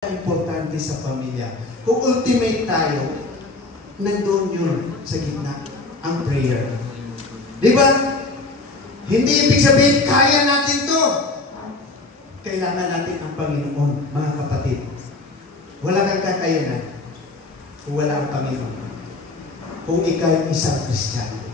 Importante sa pamilya. Kung ultimate tayo, nandun yun sa gitna, ang prayer. Di ba? Hindi ibig sabihin, kaya natin to. Kailangan natin ang Panginoon, mga kapatid. Wala kang kakayanan kung wala ang Panginoon. Kung ikaw isang Kristiyano.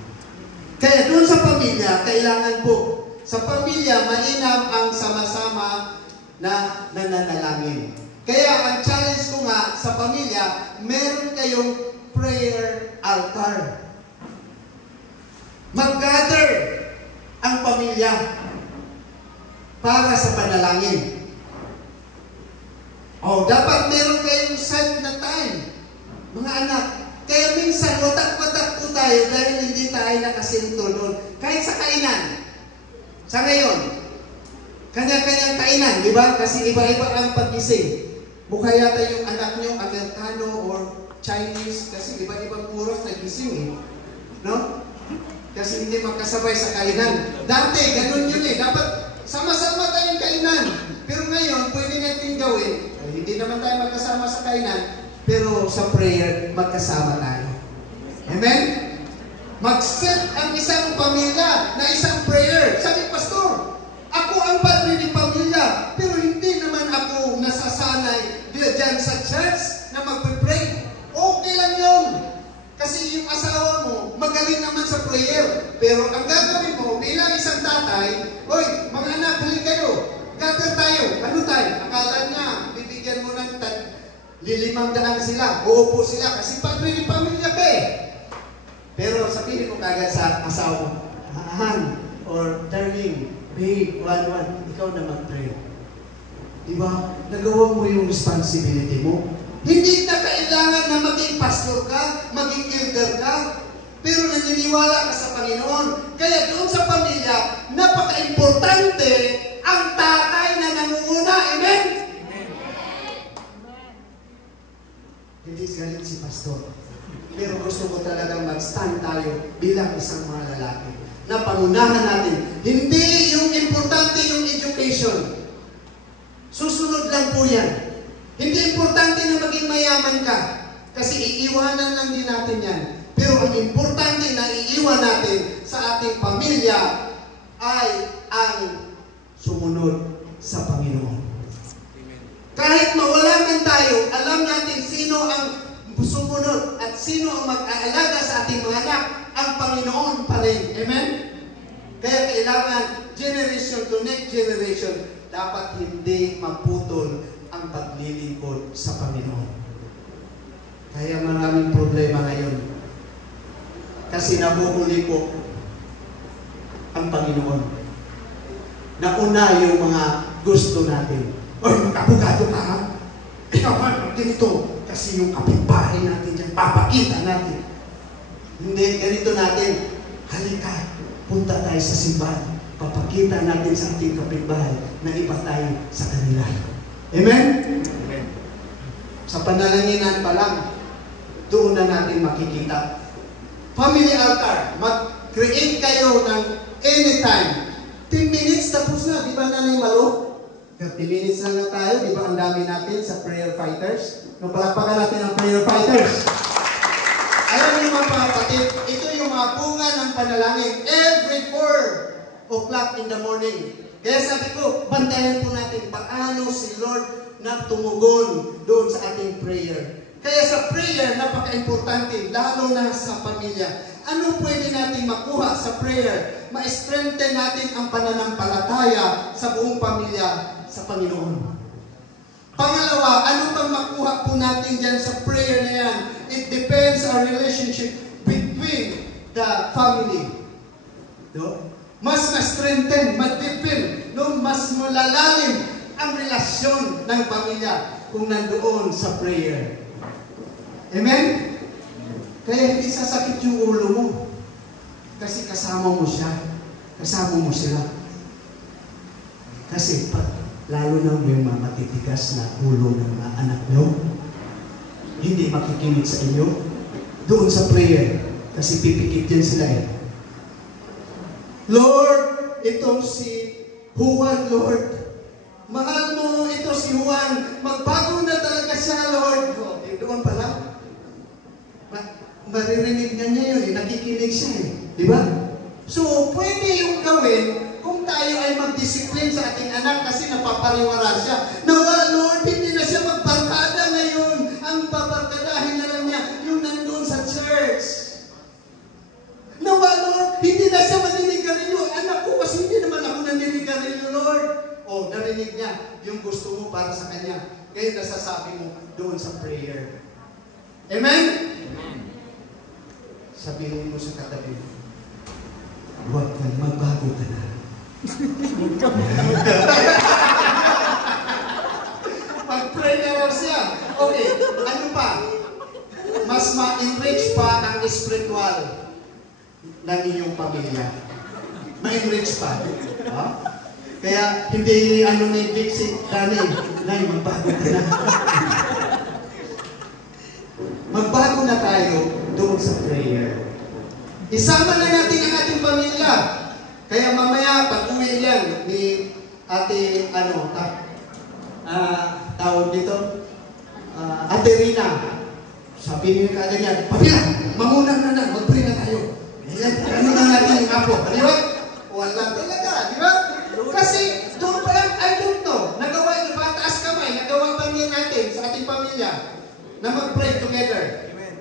Kaya doon sa pamilya, kailangan po, sa pamilya, mainam ang sama-sama na nananalangin. Kaya ang challenge ko nga sa pamilya, meron kayong prayer altar. Mag-gather ang pamilya para sa panalangin. O, dapat meron kayong set na time, mga anak. Kaya minsan, watak-watak po tayo dahil hindi tayo nakasinto doon. Kahit sa kainan. Sa ngayon, kanya-kanyang kainan, di ba? Kasi iba-iba ang pagising. Mukha yata yung anak nyo, Amerikano or Chinese, kasi iba-ibang oras nagising eh. No? Kasi hindi magkasabay sa kainan. Dati, ganun yun eh. Dapat sama-sama tayong kainan. Pero ngayon, pwede natin gawin. Hindi naman tayo magkasama sa kainan, pero sa prayer, magkasama tayo. Amen? Mag-set ang isang pamilya na isang prayer. Sabi, Pastor, ako ang padre ni pamilya, pero hindi naman ako nasasanay diyan sa church na magpe-pray. Okay lang yun. Kasi yung asawa mo, magaling naman sa prayer. Pero ang gagawin mo, bilang isang tatay, oy, mga anak, halin kayo. Gather tayo. Ano tayo? Akala niya, bibigyan mo ng 500 sila. Uupo sila kasi padre ni pamilya ka eh. Pero sabihin mo kagad sa asawa mo, Han, or darling, babe, one, ikaw na mag-pray. Diba? Nagawa mo yung responsibility mo. Hindi na kailangan na maging pastor ka, maging elder ka, pero naniniwala ka sa Panginoon. Kaya doon sa pamilya, napaka-importante ang tatay na nangunguna. Amen? Amen. Hindi galit si pastor. Pero gusto ko talagang mag-stand tayo bilang isang mga lalaki na pangunahan natin. Hindi yung importante yung education. Susunod lang po yan. Hindi importante na maging mayaman ka. Kasi iiwanan lang din natin yan. Pero ang importante na iiwan natin sa ating pamilya ay ang sumunod sa Panginoon. Amen. Kahit mawala man tayo, alam natin sino ang sumunod at sino ang mag-aalaga sa ating mga anak, ang Panginoon pa rin. Amen? Kaya kailangan generation to next generation, dapat hindi maputol ang paglilingkod sa Panginoon. Kaya maraming problema ngayon. Kasi nahuhuli ko ang Panginoon. Nauna yung mga gusto natin. Oy, mag-abogado ka ha? Ikaw ba, ganito. Kasi yung kapitbahay natin dyan, papakita natin. Hindi, ganito natin. Halika, punta tayo sa simbahan. Papakita natin sa ating kapitbahay na iba tayo sa kanila. Amen? Amen. Sa panalanginan pa lang, doon na natin makikita. Family altar, mag-create kayo ng anytime. 10 minutes, tapos na. Di ba Nanay Malo? 30 minutes na tayo. Di ba ang dami natin sa prayer fighters? Nung palakpakan natin ang prayer fighters. Alam niyo mga kapatid, ito yung mga bunga ng panalangin. Every 4 o'clock in the morning. Kaya sabi ko, bantayan po natin paano si Lord na tumugon doon sa ating prayer. Kaya sa prayer, napaka-importante, lalo na sa pamilya. Ano pwede natin makuha sa prayer? Ma-strengthen natin ang pananampalataya sa buong pamilya sa Panginoon. Pangalawa, ano bang makuha po natin dyan sa prayer na yan? It depends our relationship between the family. No? Mas ma-strengthen, ma-deepen, no? Mas malalalim ang relasyon ng pamilya kung nandoon sa prayer. Amen? Kaya hindi sasakit yung ulo mo. Kasi kasama mo siya. Kasama mo sila. Kasi lalo na may mga matitigas na ulo ng mga anak nyo, hindi makikinig sa inyo, doon sa prayer. Kasi pipikit din sila eh. Lord, itong si Juan, Lord, Mahal mo ito si Juan. Magbago na talaga siya, Lord. Doon pa lang. Maririnig na niya yun. Nakikinig siya eh. Di ba? So, pwede yung gawin kung tayo ay mag-discipline sa ating anak kasi napapariwara siya. Nawa, Lord, hindi na siya magbarkada ngayon. Ang babarkadahin na lang niya yung nandun sa church. Nawa, Lord, hindi na siya maninigarilyo. Anak ko, kasi hindi naman ako naninigarilyo, Lord. O, narinig niya yung gusto mo para sa kanya. Kaya nasasabi mo doon sa prayer. Amen? Amen. Sabihin mo sa katabi mo, huwag kang magbago ka na. Mag-pray na raw siya. Okay, ano pa? Mas ma-enrich pa ang spiritual ng inyong pamilya. Ma-enrich pa. Ha? Kaya hindi ni Vic si Danny, Nay, magbago ka na. Magbago na tayo doon sa prayer. Isama na natin ang ating pamilya. Kaya mamaya, pag-uwi yan ni Ate, tawag dito, Ate Rina, sabihin ka ganyan, pamilya, mamunang na na, mag-pray na tayo. Ano na natin yung apo? Di ba? Wala talaga, di ba? Kasi doon pa lang, I don't know, nagawa yung pataas kamay, nagawa pa niya natin sa ating pamilya na mag-pray together. Amen.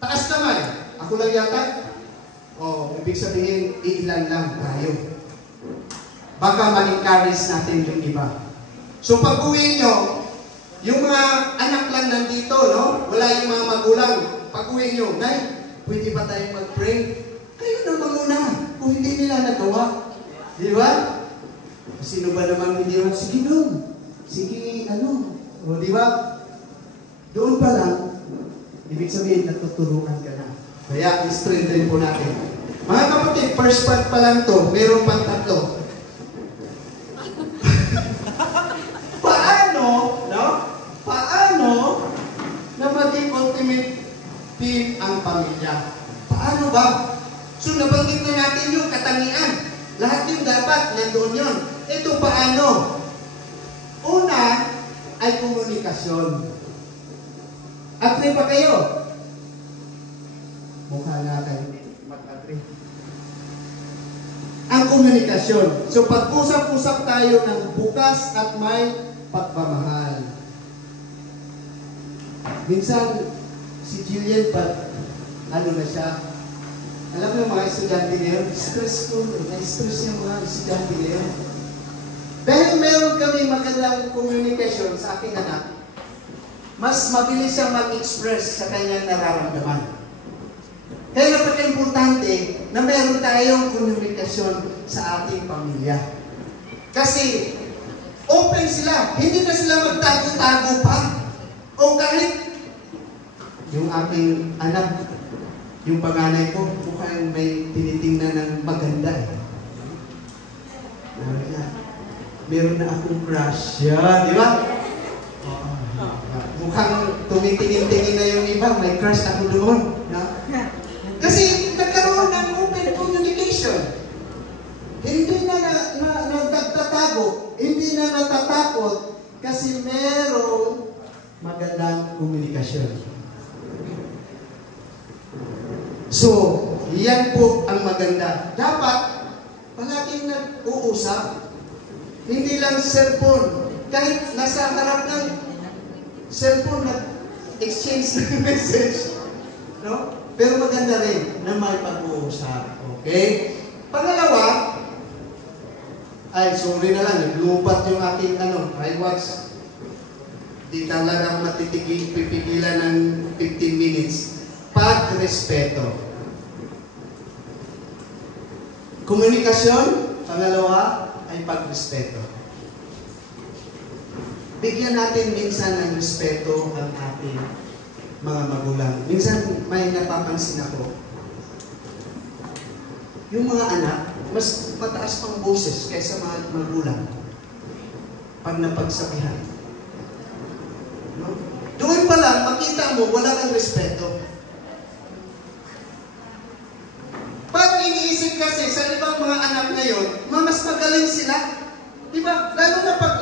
Taas kamay. Ako lang yata? Ibig sabihin, iilan lang tayo. Baka ma-encourage natin yung iba. So pag uwi nyo, yung mga anak lang nandito, no? Wala yung mga magulang. Pag uwi nyo, Nay, pwede ba tayo mag-pray? Kayo naman muna, kung hindi nila nagawa. Di ba? Sino ba naman hindi ba? Sige doon. Sige, di ba? Doon pa lang, ibig sabihin, natuturuan ka na. Kaya, i-strengthen po natin. Mga kapatid, first part pa lang to, meron pang 3. Paano na maging ultimate team ang pamilya? Paano ba? So, nabanggit na natin yung katangian. Lahat yung dapat, nandoon yun. Ito paano? Una, ay komunikasyon. Agree ba kayo? Mukha na kayo mag-agree. Ang komunikasyon. So, pag-usap-usap tayo ng bukas at may pagmamahal. Minsan, si Jillian, na siya, alam mo yung mga estudyante na yun, stressful, na-stress yung mga estudyante na yun. Dahil meron kami magandang komunikasyon sa aking anak, mas mabilis siyang mag-express sa kanyang nararamdaman. Kaya napaka-importante na meron tayong komunikasyon sa ating pamilya. Kasi, open sila. Hindi na sila magtago-tago pa. O kahit yung aking anak, yung panganay ko, mukhang may tinitingnan ng maganda eh. Meron na akong crush. Yan, di ba? Mukhang tumitingin-tingin na yung iba, may crush ako doon. Kasi nagkaroon ng open communication. Hindi na nagtatago, hindi na natatakot kasi merong magandang komunikasyon. So, yan po ang maganda. Dapat, palaging nag-uusap. Hindi lang cellphone. Kahit nasa harap ng cellphone, nag-exchange ng message. No? Pero maganda rin na may pag-uusap. Okay? Pangalawa, ay, sorry na lang, naglupat yung aking iWatch. Di talagang pipigilan ng 15 minutes. Pag-respeto. Komunikasyon, pangalawa, ay pag-respeto. Bigyan natin minsan ng respeto ang ating mga magulang. Minsan may napapansin ako. Yung mga anak, mas mataas pang boses kaysa mga magulang. Pag napagsabihan. No? Doon pa lang, makita mo, wala kang respeto. Parang iniisip kasi sa ibang mga anak ngayon, mas magaling sila. Diba? Lalo na pag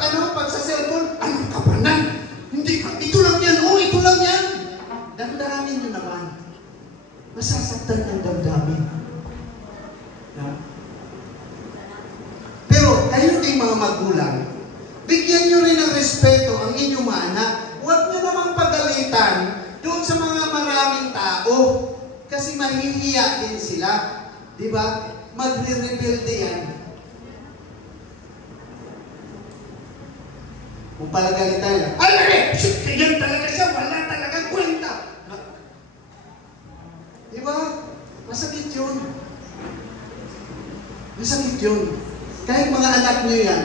Masasaktan ang damdamin. Na? Pero kayo ding mga magulang, bigyan nyo rin ng respeto ang inyong mga anak. Huwag nyo namang pagalitan doon sa mga maraming tao. Kasi mahihiya din sila. Di ba? Magre-rebelde yan. Kung palagalitan lang, ay, yan talaga siya, wala talagang kwenta. Di ba? Masakit yun. Masakit yun. Kahit mga anak nyo yan,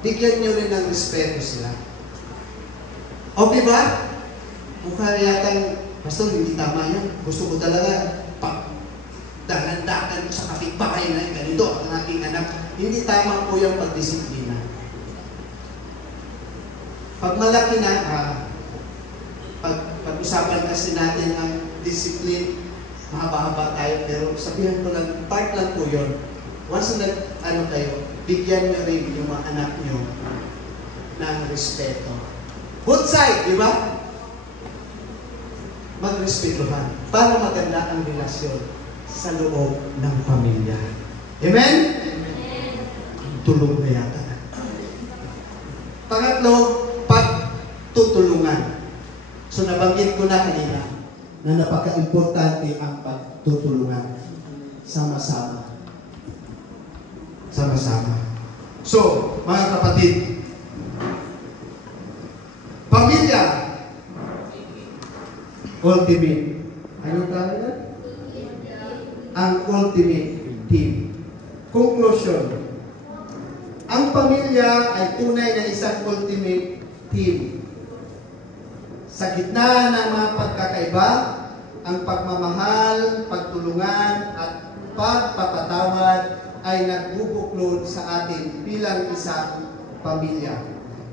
bigyan nyo rin ng respeto sila. Okay ba? Mukha yatang, Pastor, hindi tama yan. Gusto ko talaga, dalandakan ko sa kapitbahay na ganito ang aking anak. Hindi tama po yung pagdisiplina. Pag malaki na, pag-usapan kasi natin ang discipline, mahaba-haba tayo, pero sabihan ko lang, part lang po yun. Once na kayo, bigyan nyo rin yung mga anak nyo ng respeto. Both side, di ba? Magrespetuhan para maganda ang relasyon sa loob ng pamilya. Amen? Amen. Tulog na yata. Pangatlo, pagtutulungan. So nabanggit ko na kanina na napaka-importante ang pagtutulungan. Sama-sama. Sama-sama. So, mga kapatid, pamilya, ultimate. Anong tawag na? Ang ultimate team. Conclusion. Ang pamilya ay tunay na isang ultimate team. Sa gitna ng mga pagkakaiba, ang pagmamahal, pagtulungan, at pagpapatawad ay nagbubuklod sa atin bilang isang pamilya.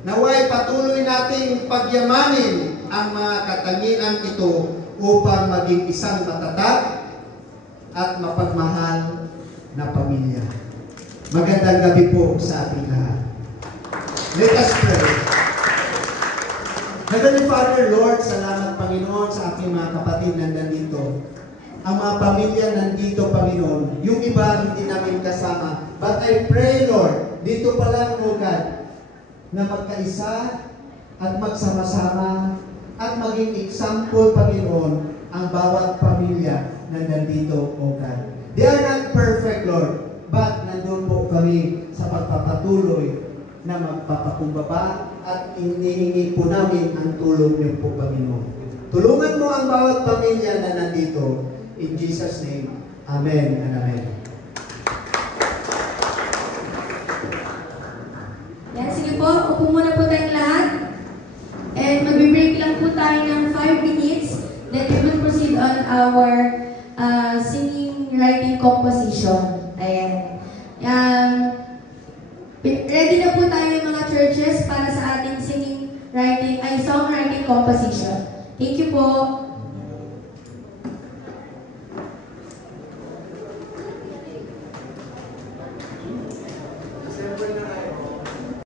Naway patuloy nating pagyamanin ang mga katangian ito upang maging isang matatag at mapagmahal na pamilya. Magandang gabi po sa ating lahat. Let us pray. Heavenly Father, Lord, salamat Panginoon sa aking mga kapatid na nandito. Ang mga pamilya nandito, Panginoon. Yung iba hindi namin kasama. But I pray, Lord, dito pa lang, O God, na magkaisa at magsama-sama at maging example, Panginoon, ang bawat pamilya na nandito, O God. They are not perfect, Lord, but nandun po kami sa pagpapatuloy na magpapakumbaba at inihingi po namin ang tulong niyo po, Panginoon. Tulungan mo ang bawat pamilya na nandito. In Jesus' name, Amen and Amen. Yan, sige po, upo muna po tayong lahat. And mag-break lang po tayo ng 5 minutes. Then we will proceed on our singing, writing, composition. Ayan. Ready na po tayo mga churches para sa ating singing, writing, songwriting, composition. Thank you po.